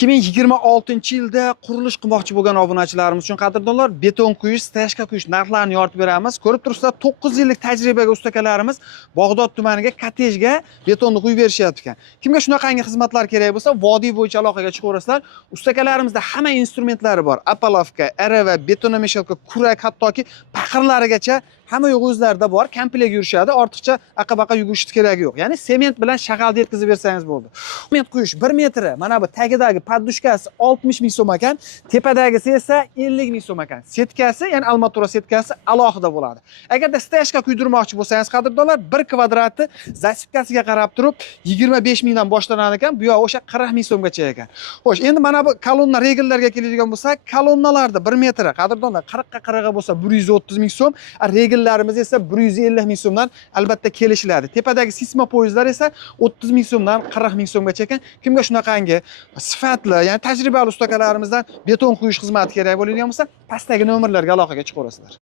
2026-yilda qurilish qilmoqchi bo'lgan obunachilarimiz uchun qadrdonlar, beton quyish, steyashka quyish narxlarini yoritib beramiz. Ko'rib turibsizlar, 9 yillik tajribaga ustakalarimiz Bog'dod tumaniga kottejga betonni quyib berishyapti ekan. Kimga shunaqangi xizmatlar kerak bo'lsa, vodiy bo'yicha aloqaga chiqaverasizlar. Ustakalarimizda hamma instrumentlari bor. Apalovka, arava, betonameshalka, kurak, hattoki paqirlarigacha hamma yo'q o'zlarida bor. Komplekt yurishadi, ortiqcha aqa-baqa yugurishni keragi yo'q. Ya'ni sement bilan shag'alda yetkazib bersangiz bo'ldi. Sement quyish 1 metri, mana bu tagidagi poddushkasi 60 ming so'm ekan, tepadagisi esa 50 ming so'm ekan. Setkasi, ya'ni armatura setkasi alohida bo'ladi. Agarda steyashka quydirmoqchi bo'lsangiz, qadrdonlar, 1 kvadratni zasipkasiga qarab turib 25 mingdan boshlanar ekan, bu yoq o'sha 40 ming so'mgacha ekan. Xo'sh, endi mana bu kolonna regellarga keladigan bo'lsak, kolonnalarda 1 metri, qadrdonlar, 40 ga 40 bo'lsa 130 ming so'm, regellarimiz esa 150 ming so'mdan albatta kelishiladi. Tepadagi sisma poyezdlar esa 30 ming so'mdan 40 ming so'mgacha ekan. Kimga shunaqangi sifatli, ya'ni tajribali ustakalarimizdan beton quyish xizmati kerak bo'ladigan bo'lsa, pastdagi nomerlarga aloqaga chiqaverasizlar.